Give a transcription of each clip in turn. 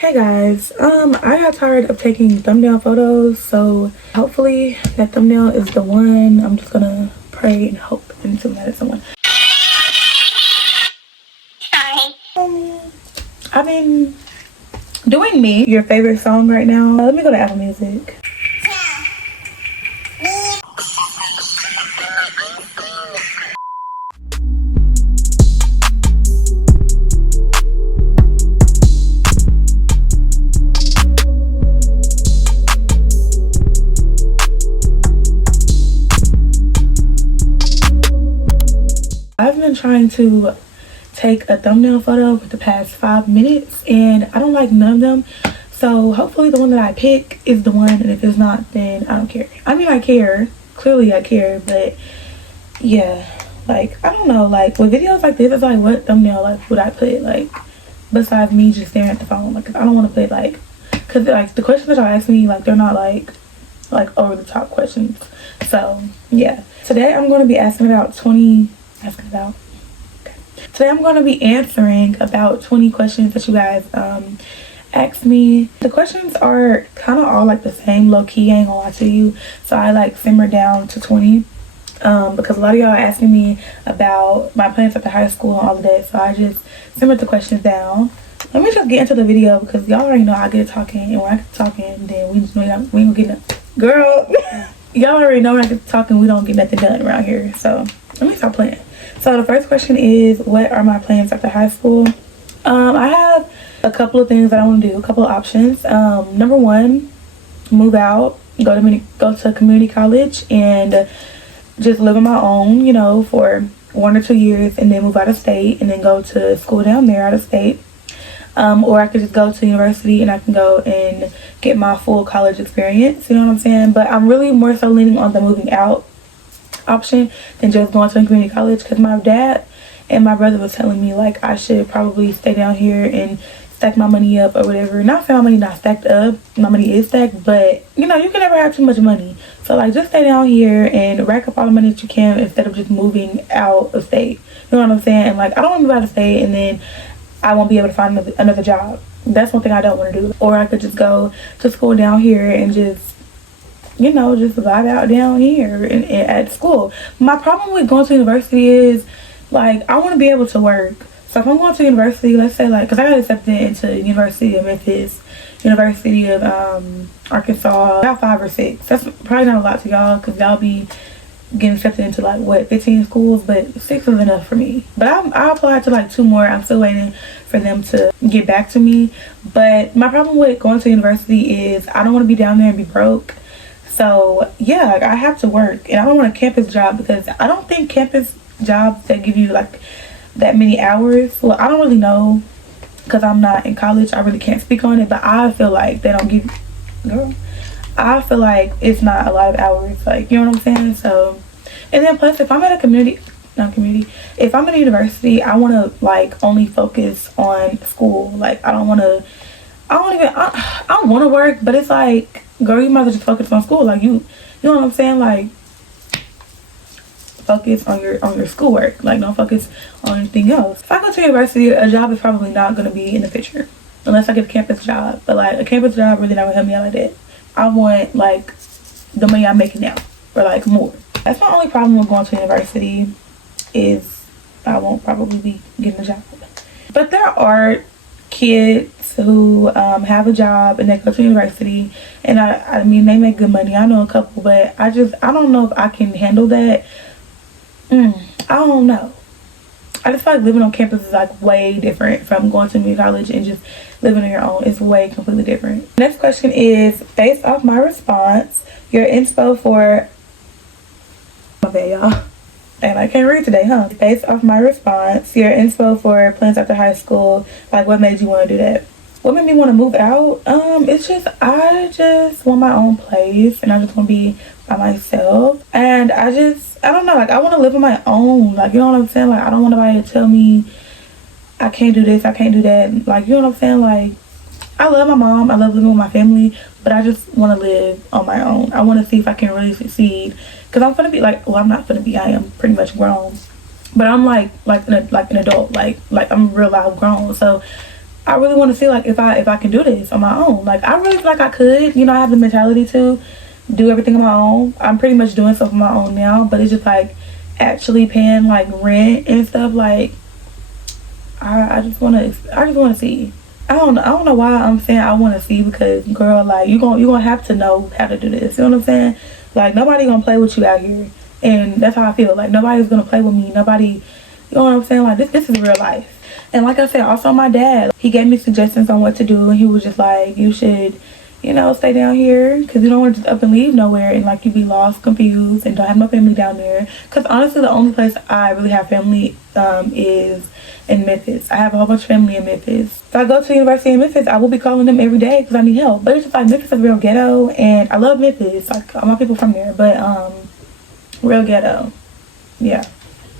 Hey guys, I got tired of taking thumbnail photos, so hopefully that thumbnail is the one. I'm just gonna pray and hope until that is the one. I've been doing me, your favorite song right now. Let me go to Apple Music. I've been trying to take a thumbnail photo for the past 5 minutes and I don't like none of them. So hopefully the one that I pick is the one, and if it's not, then I don't care. I mean, I care. Clearly I care, but yeah, like, I don't know, like with videos like this, it's like what thumbnail like would I put, like, besides me just staring at the phone? Like, I don't want to put like, because like the questions that y'all ask me, like, they're not like over the top questions. So yeah, today I'm going to be today I'm going to be answering about 20 questions that you guys asked me. The questions are kind of all like the same, low-key, I ain't gonna lie to you. So I like simmered down to 20 because a lot of y'all are asking me about my plans after high school and all of that. So I just simmered the questions down. Let me just get into the video because y'all already know I get to talking, and when I get to talking, then we ain't gonna get nothing. Girl, y'all already know when I get to talking, we don't get nothing done around here. So let me stop playing. So the first question is, what are my plans after high school? I have a couple of things that I want to do, a couple of options. Number one, move out, go to community college and just live on my own, you know, for 1 or 2 years, and then move out of state and then go to school down there out of state. Or I could just go to university and I can go and get my full college experience, you know what I'm saying? But I'm really more so leaning on the moving out option than just going to a community college, because my dad and my brother was telling me like I should probably stay down here and stack my money up or whatever. Not saying my money not stacked up, my money is stacked, but you know, you can never have too much money. So like, just stay down here and rack up all the money that you can instead of just moving out of state, you know what I'm saying? And like, I don't want to move out of state and then I won't be able to find another job. That's one thing I don't want to do. Or I could just go to school down here and just, you know, just vibe out down here and at school. My problem with going to university is, like, I want to be able to work. So if I'm going to university, let's say, like, because I got accepted into University of Memphis, University of Arkansas, about 5 or 6. That's probably not a lot to y'all, because y'all be getting accepted into, like, what, 15 schools? But 6 is enough for me. But I applied to, like, 2 more. I'm still waiting for them to get back to me. But my problem with going to university is I don't want to be down there and be broke. So yeah, like, I have to work, and I don't want a campus job because I don't think campus jobs that give you like that many hours, well, I don't really know because I'm not in college, I really can't speak on it, but I feel like they don't give, girl, I feel like it's not a lot of hours, like, you know what I'm saying? So, and then plus if I'm at a if I'm at a university, I want to like only focus on school. Like, I don't want to work, but it's like, girl, you might as well just focus on school. Like, you know what I'm saying? Like, focus on your schoolwork. Like, don't focus on anything else. If I go to university, a job is probably not going to be in the picture unless I get a campus job. But like, a campus job really not gonna help me out like that. I want like the money I'm making now, or like more. That's my only problem with going to university, is I won't probably be getting a job. But there are kids who have a job and they go to university, and I mean, they make good money. I know a couple, but I don't know if I can handle that. I don't know. I just feel like living on campus is like way different from going to community college and just living on your own. It's way completely different. Next question is, based off my response, your inspo for, my bad y'all, and I can't read today, huh? Based off my response, your inspo for plans after high school, like what made you want to do that? What made me want to move out? It's just, I just want my own place and I just want to be by myself. And I don't know, like, I want to live on my own. Like, you know what I'm saying? Like, I don't want nobody to tell me I can't do this, I can't do that. Like, you know what I'm saying? Like, I love my mom, I love living with my family, but I just want to live on my own. I want to see if I can really succeed. Because I'm going to be like, well, I'm not going to be, I am pretty much grown. But I'm like an adult. Like I'm real life grown. So I really want to see like if I can do this on my own. Like I really feel like I could, you know, I have the mentality to do everything on my own. I'm pretty much doing stuff on my own now, but it's just like actually paying like rent and stuff. Like I just want to see. I don't know why I'm saying I want to see, because girl, like you gonna have to know how to do this. You know what I'm saying? Like nobody gonna play with you out here, and that's how I feel. Like nobody's gonna play with me. Nobody, you know what I'm saying? Like this is real life. And like I said, also my dad, he gave me suggestions on what to do, and he was just like, you should, you know, stay down here because you don't want to just up and leave nowhere and like you be lost, confused, and don't have no family down there. Because honestly, the only place I really have family is in Memphis. I have a whole bunch of family in Memphis. If I go to the University in Memphis, I will be calling them every day because I need help. But it's just like Memphis is real ghetto, and I love Memphis. Like all my people from there, but real ghetto. Yeah,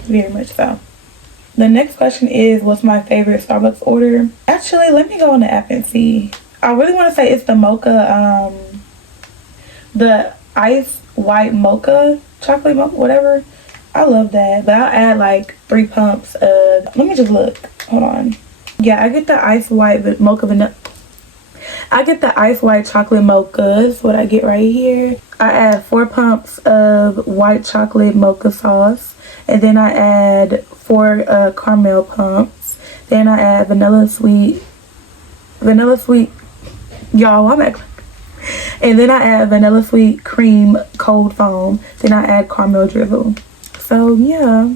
very much so. The next question is, what's my favorite Starbucks order? Actually, let me go on the app and see. I really want to say it's the mocha, the ice white mocha, chocolate mocha, whatever. I love that. But I'll add like 3 pumps of, let me just look. Hold on. Yeah, I get the ice white mocha vanilla. I get the ice white chocolate mocha. That's what I get right here. I add 4 pumps of white chocolate mocha sauce. And then I add 4 caramel pumps. Then I add vanilla sweet. Y'all, I'm acting. And then I add vanilla sweet cream cold foam. Then I add caramel drizzle. So yeah,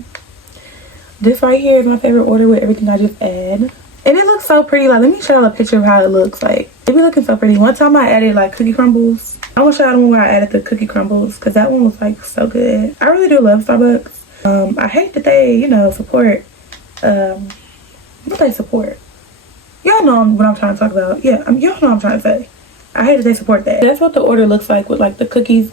this right here is my favorite order with everything I just add. And it looks so pretty. Like, let me show you a picture of how it looks. Like, it be looking so pretty. One time I added like cookie crumbles. I want to show you the one where I added the cookie crumbles, because that one was like so good. I really do love Starbucks. I hate that they, you know, support, what they support. Y'all know what I'm trying to talk about. Yeah, y'all know what I'm trying to say. I hate that they support that. That's what the order looks like with like the cookies.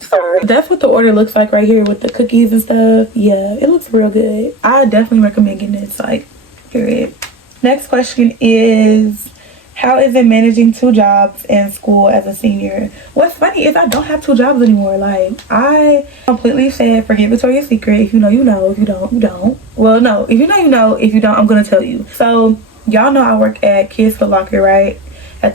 Sorry. That's what the order looks like right here with the cookies and stuff. Yeah, it looks real good. I definitely recommend getting this, like, period. Next question is, how is it managing 2 jobs and school as a senior? What's funny is I don't have 2 jobs anymore. Like, I completely said forget Victoria's Secret. If you know, you know. If you don't, you don't. Well, no. If you know, you know. If you don't, I'm going to tell you. So, y'all know I work at Kids Foot Locker, right?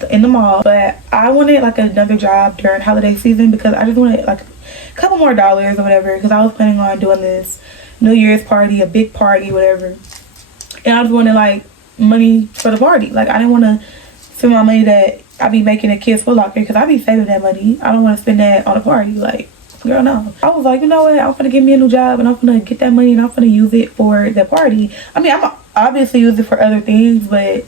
In the mall. But I wanted, like, another job during holiday season because I just wanted, like, a couple more dollars or whatever. Because I was planning on doing this New Year's party, a big party, whatever. And I just wanted, like, money for the party. Like, I didn't want to spend my money that I be making at Kids Foot Locker because I be saving that money. I don't want to spend that on a party. Like, girl, no. I was like, you know what? I'm gonna get me a new job and I'm gonna get that money and I'm gonna use it for the party. I mean, I'm obviously use it for other things, but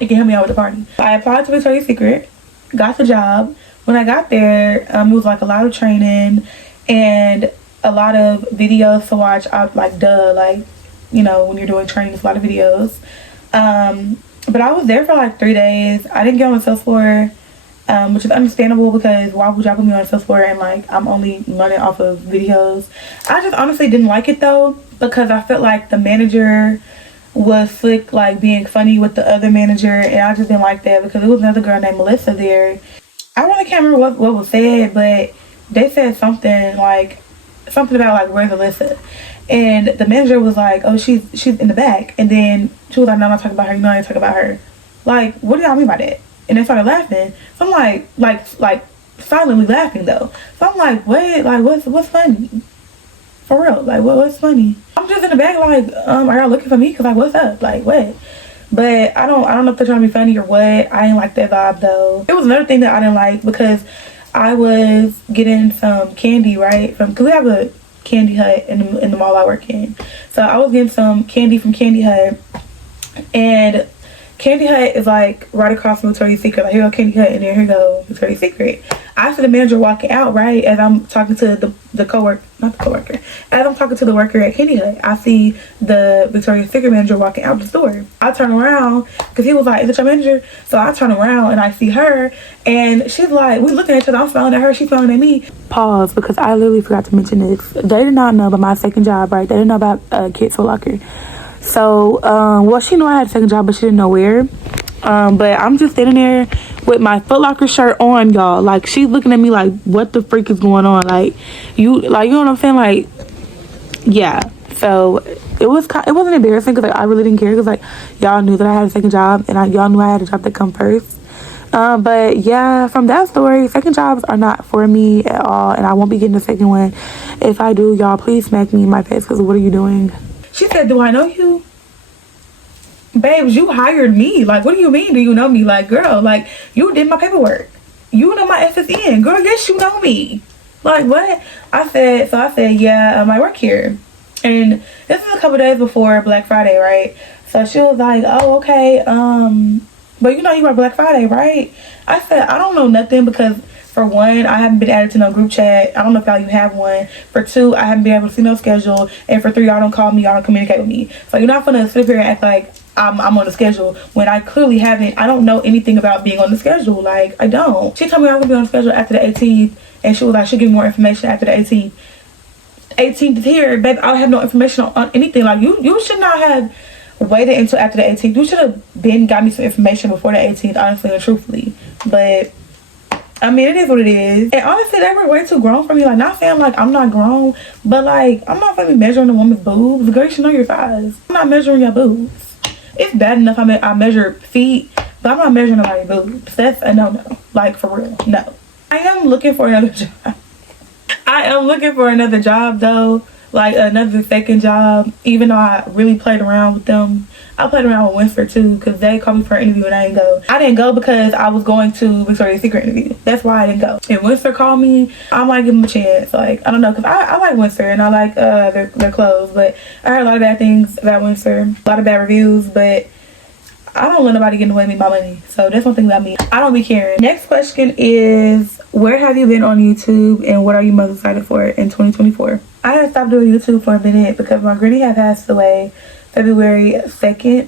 it can help me out with the party. I applied to Victoria's Secret, got the job. When I got there, it was like a lot of training and a lot of videos to watch. Like, you know, when you're doing training, it's a lot of videos. But I was there for like 3 days. I didn't get on the sales floor, which is understandable because why would y'all put me on the sales floor and like I'm only learning off of videos. I just honestly didn't like it though, because I felt like the manager was slick, like being funny with the other manager, and I just didn't like that because there was another girl named Alyssa there. I really can't remember what was said, but they said something about like, where's Alyssa? And the manager was like, oh, she's in the back. And then she was like, no, I'm not talking about her. You know, I ain't talking about her. Like, what do y'all mean by that? And they started laughing. So I'm like silently laughing though. So I'm like, what? Like, what's funny? For real? Like, what's funny? I'm just in the back like, are y'all looking for me? Cause like, what's up? Like, what? But I don't know if they're trying to be funny or what. I didn't like that vibe though. It was another thing that I didn't like because I was getting some candy, right? Cause we have a Candy Hut in the mall I work in. So I was getting some candy from Candy Hut, and Candy Hut is like right across from Victoria's Secret. Like, here go Candy Hut, and then here go Victoria's Secret. I see the manager walking out, right, as I'm talking to the coworker, not the coworker, as I'm talking to the worker at Candy Hut. I see the Victoria's Secret manager walking out the store. I turn around because he was like, is it your manager? So I turn around and I see her, and she's like, we looking at each other. I'm smiling at her, she's smiling at me. Pause, because I literally forgot to mention this. They did not know about my second job, right? They didn't know about Kids Foot Locker. So, well, she knew I had a second job, but she didn't know where. But I'm just sitting there with my Foot Locker shirt on, y'all. Like, she's looking at me like, what the freak is going on? Like, you know what I'm saying? Like, yeah. So, it it wasn't embarrassing because like I really didn't care because like y'all knew that I had a second job and y'all knew I had a job that come first. But yeah, from that story, second jobs are not for me at all, and I won't be getting a second one. If I do, y'all please smack me in my face because what are you doing? She said, do I know you? Babes, you hired me. Like, what do you mean, do you know me? Like, girl, like, you did my paperwork. You know my SSN. Girl, yes, you know me. Like, what? I said, yeah, I work here. And this is a couple days before Black Friday, right? So she was like, oh, okay, but you know you work Black Friday, right? I said, I don't know nothing because for one, I haven't been added to no group chat. I don't know if y'all even have one. For two, I haven't been able to see no schedule. And for three, y'all don't call me, y'all don't communicate with me. So you're not gonna sit here and act like I'm on the schedule when I clearly haven't. I don't know anything about being on the schedule. Like, I don't. She told me I was gonna be on the schedule after the 18th, and she was like, she'll give me more information after the 18th. 18th is here, babe. I don't have no information on anything. Like, you should not have waited until after the 18th. You should have been got me some information before the 18th, honestly and truthfully. But I mean, it is what it is. And honestly, they were way too grown for me. Like, not saying like I'm not grown, but like I'm not gonna be measuring a woman's boobs. Girl, you should know your size. I'm not measuring your boobs. It's bad enough I measure feet, but I'm not measuring nobody's boobs. That's a no. Like, for real, no. I am looking for another job. I am looking for another job though. Like another second job, even though I really played around with them. I played around with Windsor too because they called me for an interview and I didn't go. I didn't go because I was going to Victoria's Secret interview. That's why I didn't go. And Windsor called me. I might give them a chance. Like, I don't know, because I like Windsor and I like their clothes, but I heard a lot of bad things about Windsor, a lot of bad reviews, but I don't let nobody get away with me my money. So that's one thing about me. I don't be caring. Next question is, where have you been on YouTube and what are you most excited for in 2024? I had stopped doing YouTube for a minute because my granny had passed away February 2nd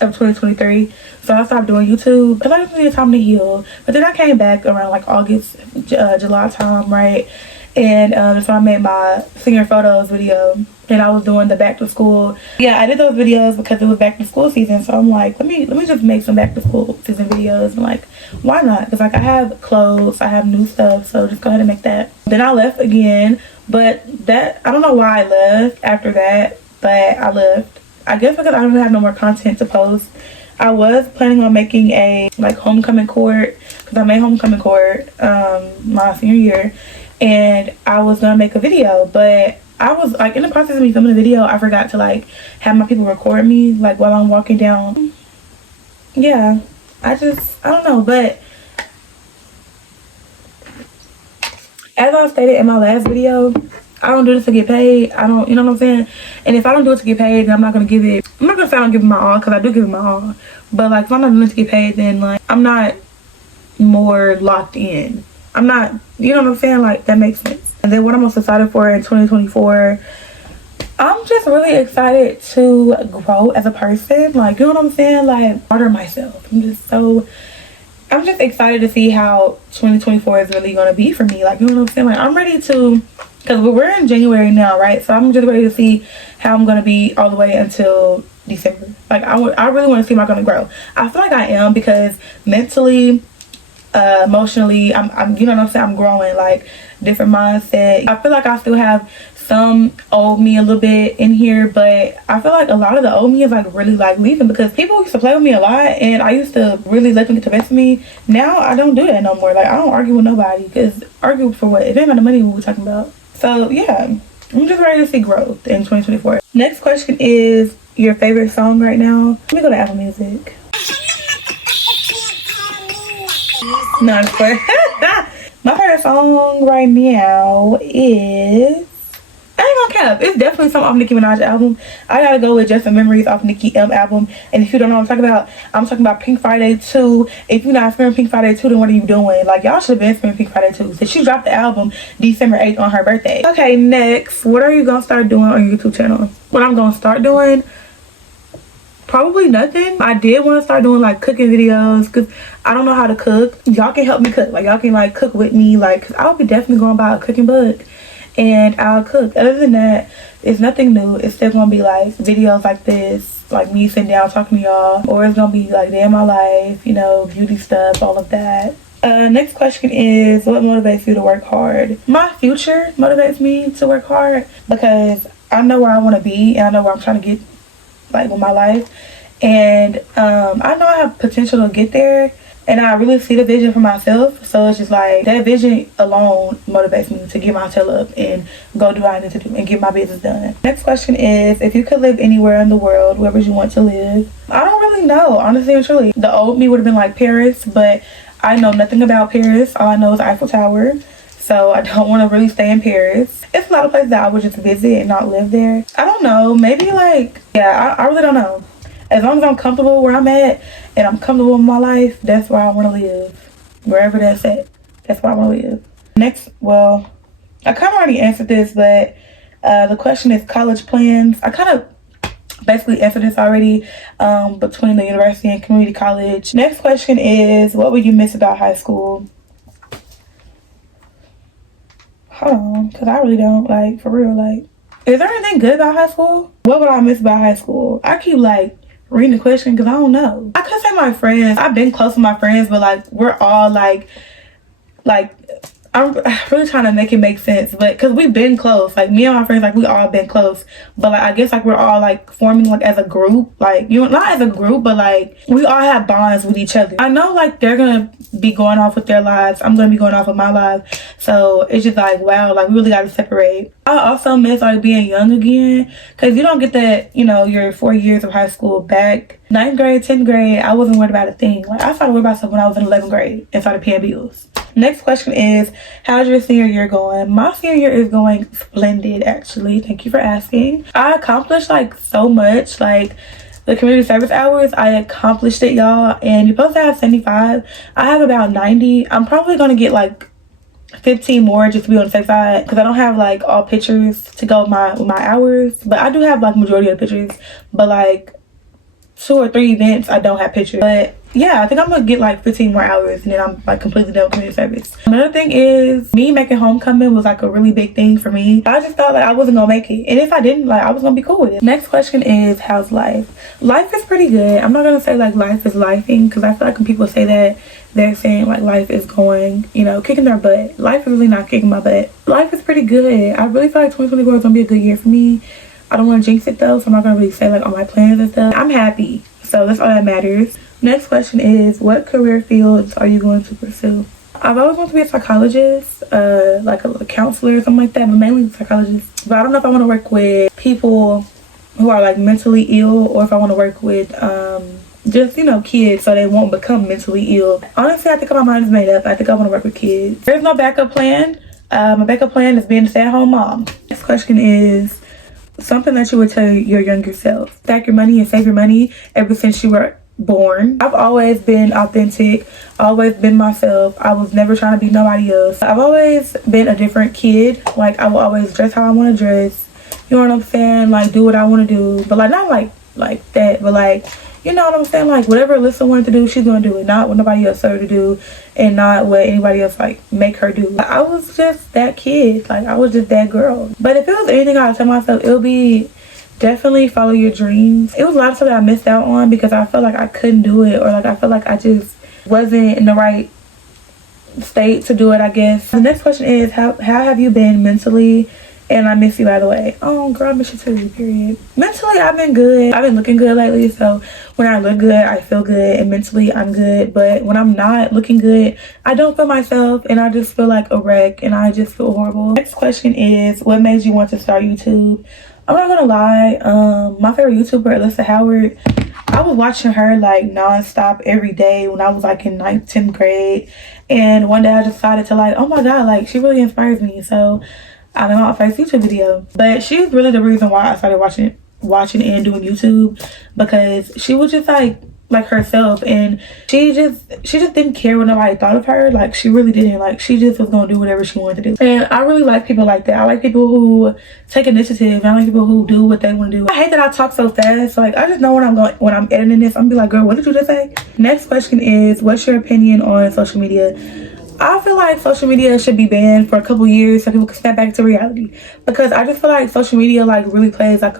of 2023. So I stopped doing YouTube because I just needed time to heal. But then I came back around like August, July time, right? And so I made my senior photos video and I was doing the back to school. Yeah, I did those videos because it was back to school season. So I'm like, let me just make some back to school season videos. And like, why not? Because like I have clothes, I have new stuff, so just go ahead and make that. Then I left again, but that, I don't know why I left after that, but I left. I guess because I don't have no more content to post. I was planning on making a like homecoming court because I made homecoming court my senior year. And I was gonna make a video, but I was like in the process of me filming the video, I forgot to like have my people record me like while I'm walking down. Yeah, I don't know, but as I stated in my last video, I don't do this to get paid. I don't, you know what I'm saying? And if I don't do it to get paid, then I'm not gonna say I don't give it my all, because I do give it my all. But like if I'm not doing it to get paid, then like I'm not more locked in. I'm not, you know what I'm saying? Like, that makes sense. And then what I'm most excited for in 2024, I'm just really excited to grow as a person. Like, you know what I'm saying? Like, better myself. I'm just excited to see how 2024 is really going to be for me. Like, you know what I'm saying? Like, I'm ready to, because we're in January now, right? So I'm just ready to see how I'm going to be all the way until December. Like, I really want to see how I'm going to grow. I feel like I am, because mentally, emotionally, I'm you know what I'm saying, I'm growing, like different mindset. I feel like I still have some old me a little bit in here, but I feel like a lot of the old me is like really like leaving, because people used to play with me a lot and I used to really let them get the best of me. Now I don't do that no more. Like, I don't argue with nobody, because argue for what? It ain't about the money we were talking about. So yeah, I'm just ready to see growth in 2024. Next question is your favorite song right now. Let me go to Apple Music. No, I'm sorry. My favorite song right now is, I ain't gonna cap, it's definitely something off Nicki Minaj's album. I gotta go with Just the Memories off Nicki M album. And if you don't know what I'm talking about Pink Friday 2. If you're not feeling Pink Friday 2, then what are you doing? Like, y'all should have been feeling Pink Friday 2. So she dropped the album December 8th on her birthday. Okay, next, what are you gonna start doing on your YouTube channel? What I'm gonna start doing? Probably nothing. I did want to start doing like cooking videos, because I don't know how to cook. Y'all can help me cook. Like, y'all can like cook with me. Like, cause I'll be definitely going to buy a cooking book and I'll cook. Other than that, it's nothing new. It's still gonna be like videos like this, like me sitting down talking to y'all, or it's gonna be like day in my life, you know, beauty stuff, all of that. Next question is, what motivates you to work hard? My future motivates me to work hard, because I know where I want to be, and I know where I'm trying to get, like, with my life. And I know I have potential to get there, and I really see the vision for myself. So it's just like that vision alone motivates me to get my tail up and go do what I need to do and get my business done. Next question is, if you could live anywhere in the world, where would you want to live? I don't really know, honestly and truly. The old me would have been like Paris, but I know nothing about Paris. All I know is the Eiffel Tower. So I don't want to really stay in Paris. It's a lot of places that I would just visit and not live there. I don't know, maybe like, yeah, I really don't know. As long as I'm comfortable where I'm at and I'm comfortable in my life, that's where I want to live. Wherever that's at, that's where I want to live. Next, well, I kind of already answered this, but the question is college plans. I kind of basically answered this already, between the university and community college. Next question is, what would you miss about high school? Hold on, because I really don't, like, for real, like, is there anything good about high school? What would I miss about high school? I keep, like, reading the question because I don't know. I could say my friends. I've been close to my friends, but like we're all like I'm really trying to make it make sense, but because we've been close, like me and my friends, like we all been close, but like I guess like we're all like forming like as a group, like, you know, not as a group, but like we all have bonds with each other. I know like they're gonna be going off with their lives, I'm gonna be going off with my life, so it's just like, wow, like we really gotta separate. I also miss like being young again, because you don't get that, you know, your 4 years of high school back. 9th grade, 10th grade, I wasn't worried about a thing. Like I started worrying about stuff when I was in 11th grade and started paying bills. Next question is, how's your senior year going? My senior year is going splendid, actually. Thank you for asking. I accomplished like so much, like the community service hours, I accomplished it, y'all. And you're supposed to have 75. I have about 90. I'm probably gonna get like 15 more just to be on the safe side, because I don't have like all pictures to go with my hours, but I do have like majority of the pictures, but like 2 or 3 events I don't have pictures. But yeah, I think I'm gonna get like 15 more hours and then I'm like completely done with community service. Another thing is, me making homecoming was like a really big thing for me. I just thought like I wasn't gonna make it, and if I didn't, like I was gonna be cool with it. Next question is, how's life? Life is pretty good. I'm not gonna say like life is lifing, because I feel like when people say that, they're saying like life is going, you know, kicking their butt. Life is really not kicking my butt. Life is pretty good. I really feel like 2024 is gonna be a good year for me. I don't want to jinx it though, so I'm not gonna really say like all my plans and stuff. I'm happy, so that's all that matters. Next question is, what career fields are you going to pursue? I've always wanted to be a psychologist, like a counselor or something like that, but mainly a psychologist. But I don't know if I want to work with people who are like mentally ill, or if I want to work with just, you know, kids so they won't become mentally ill. Honestly, I think my mind is made up. I think I want to work with kids. There's no backup plan. My backup plan is being a stay-at-home mom. Next question is, something that you would tell your younger self. Stack your money and save your money ever since you were born. I've always been authentic, always been myself. I was never trying to be nobody else. I've always been a different kid. Like I will always dress how I want to dress. You know what I'm saying? Like do what I want to do. But like not like that, but like, you know what I'm saying? Like whatever Alyssa wanted to do, she's gonna do it. Not what nobody else told her to do, and not what anybody else like make her do. I was just that kid. Like I was just that girl. But if it was anything I would tell myself, it would be definitely follow your dreams. It was a lot of stuff that I missed out on because I felt like I couldn't do it, or like I felt like I just wasn't in the right state to do it, I guess. The next question is, how have you been mentally? And I miss you, by the way. Oh girl, I miss you too, period. Mentally, I've been good. I've been looking good lately, so when I look good, I feel good, and mentally I'm good. But when I'm not looking good, I don't feel myself, and I just feel like a wreck, and I just feel horrible. Next question is, what made you want to start YouTube? I'm not gonna lie, my favorite YouTuber, Alyssa Howard, I was watching her like non-stop every day when I was like in 9th, 10th grade. And one day I decided to like, oh my god, like she really inspires me. So I made my first YouTube video. But she's really the reason why I started watching and doing YouTube, because she was just like herself, and she just didn't care what nobody thought of her. Like she really didn't. Like she just was gonna do whatever she wanted to do. And I really like people like that. I like people who take initiative, and I like people who do what they want to do. I hate that I talk so fast. Like I just know when I'm editing this, I'm gonna be like, girl, what did you just say? Next question is, what's your opinion on social media? I feel like social media should be banned for a couple years so people can snap back to reality, because I just feel like social media like really plays like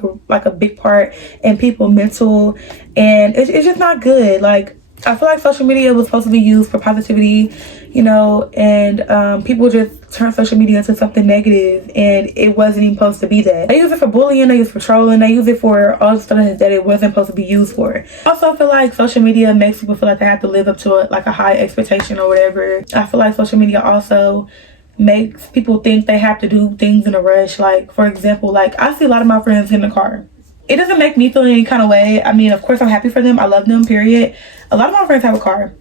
a big part in people's mental, and it's just not good. Like I feel like social media was supposed to be used for positivity, you know, and people just turn social media into something negative, and it wasn't even supposed to be that. They use it for bullying, they use it for trolling, they use it for all the stuff that it wasn't supposed to be used for. I also feel like social media makes people feel like they have to live up to like a high expectation or whatever. I feel like social media also makes people think they have to do things in a rush. Like, for example, like I see a lot of my friends in the car. It doesn't make me feel any kind of way. I mean, of course I'm happy for them, I love them, period. A lot of my friends have a car,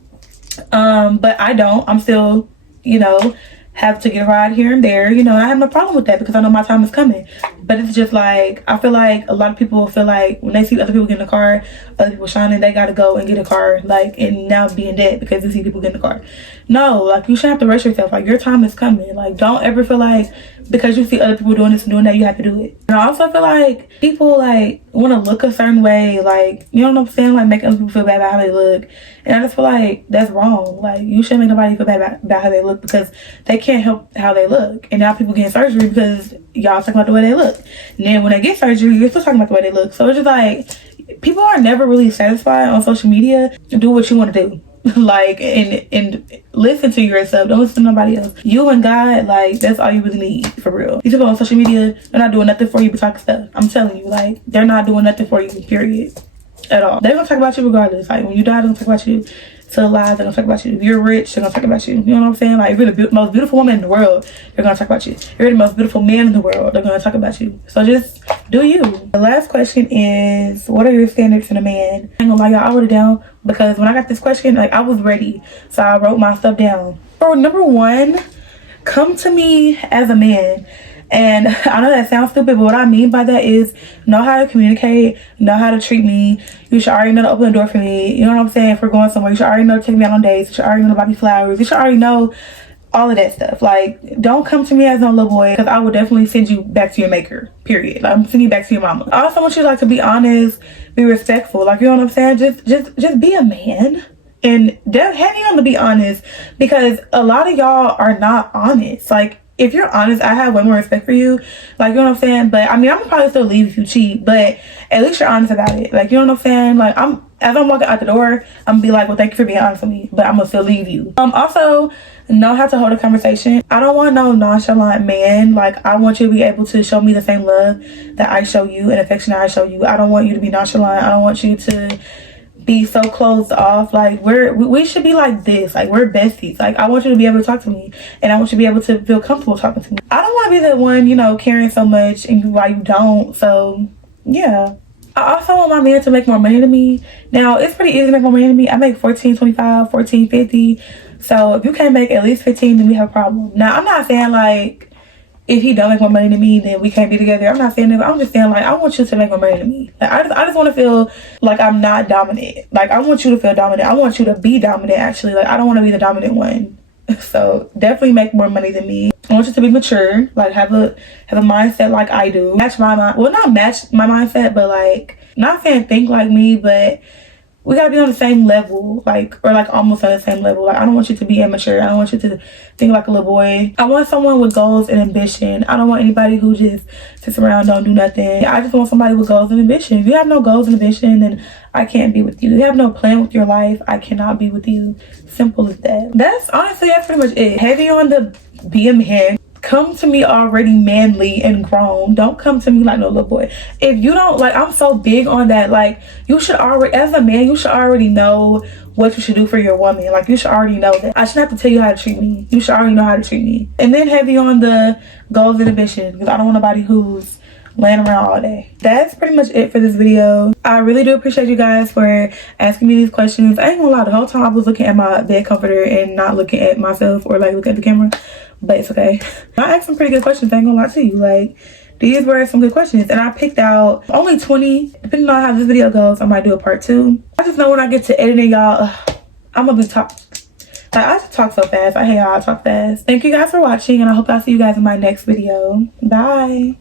but I don't. I'm still, you know, have to get a ride here and there, you know, and I have no problem with that because I know my time is coming. But it's just like, I feel like a lot of people feel like when they see other people get in the car, other people shining, they gotta go and get a car, like, and now be in debt because they see people get in the car. No, like, you shouldn't have to rush yourself. Like, your time is coming. Like, don't ever feel like because you see other people doing this and doing that, you have to do it. And I also feel like people like want to look a certain way, like, you know what I'm saying, like make other people feel bad about how they look. And I just feel like that's wrong. Like, you shouldn't make nobody feel bad about how they look because they can't help how they look. And now people getting surgery because y'all talking about the way they look, and then when they get surgery, you're still talking about the way they look. So it's just like, people are never really satisfied on social media. Do what you want to do. Like, and listen to yourself, don't listen to nobody else. You and God, like, that's all you really need, for real. These people on social media, they're not doing nothing for you but talking stuff. I'm telling you, like, they're not doing nothing for you, period, at all. They're gonna talk about you regardless. Like, when you die, they're gonna talk about you. Tell lies, they're gonna talk about you. If you're rich, they're gonna talk about you. You know what I'm saying? Like, if you're the most beautiful woman in the world, they're gonna talk about you. If you're the most beautiful man in the world, they're gonna talk about you. So just do you. The last question is, what are your standards in a man? I ain't gonna lie, y'all, I wrote it down because when I got this question, like, I was ready. So I wrote my stuff down. For number one, come to me as a man. And I know that sounds stupid, but what I mean by that is know how to communicate, know how to treat me. You should already know to open the door for me. You know what I'm saying? If we're going somewhere, you should already know to take me out on dates. You should already know to buy me flowers. You should already know all of that stuff. Like, don't come to me as no little boy, because I will definitely send you back to your maker, period. Like, I'm sending you back to your mama. I also want you, like, to be honest, be respectful. Like, you know what I'm saying? Just be a man. And have you on to be honest, because a lot of y'all are not honest. Like, if you're honest, I have way more respect for you. Like, you know what I'm saying? But I mean, I'm gonna probably still leave if you cheat, but at least you're honest about it. Like, you know what I'm saying? Like, as I'm walking out the door, I'm gonna be like, well, thank you for being honest with me, but I'm gonna still leave you. Also, know how to hold a conversation. I don't want no nonchalant man. Like, I want you to be able to show me the same love that I show you and affection that I show you. I don't want you to be nonchalant. I don't want you to be so closed off. Like, we should be like this. Like, we're besties. Like, I want you to be able to talk to me, and I want you to be able to feel comfortable talking to me. I don't want to be the one, you know, caring so much and why you don't. So yeah, I also want my man to make more money than me. Now, it's pretty easy to make more money than me. I make $14.25, $14.50. So if you can't make at least 15, then we have a problem. Now, I'm not saying like if he don't make more money than me, then we can't be together. I'm not saying that, but I'm just saying, like, I want you to make more money than me. Like, I just want to feel like I'm not dominant. Like, I want you to feel dominant. I want you to be dominant, actually. Like, I don't want to be the dominant one. So definitely make more money than me. I want you to be mature. Like, have a mindset like I do. Match my mind. Well, not match my mindset, but like, not saying think like me, but we gotta be on the same level, like, or like almost on the same level. Like, I don't want you to be immature. I don't want you to think like a little boy. I want someone with goals and ambition. I don't want anybody who just sits around, don't do nothing. I just want somebody with goals and ambition. If you have no goals and ambition, then I can't be with you. If you have no plan with your life, I cannot be with you. Simple as that. That's pretty much it. Heavy on the be a man. Come to me already manly and grown. Don't come to me like no little boy. If you don't, like, I'm so big on that. Like, you should already, as a man, you should already know what you should do for your woman. Like, you should already know that. I shouldn't have to tell you how to treat me. You should already know how to treat me. And then heavy on the goals and ambition, because I don't want nobody who's laying around all day. That's pretty much it for this video. I really do appreciate you guys for asking me these questions. I ain't gonna lie, the whole time I was looking at my bed comforter and not looking at myself or like looking at the camera, but it's okay. I asked some pretty good questions, I ain't gonna lie to you. Like, these were some good questions, and I picked out only 20. Depending on how this video goes, I might do a part 2. I just know when I get to editing, y'all, I'm gonna be like, I just talk so fast. I hate how I talk fast. Thank you guys for watching, and I hope I'll see you guys in my next video. Bye.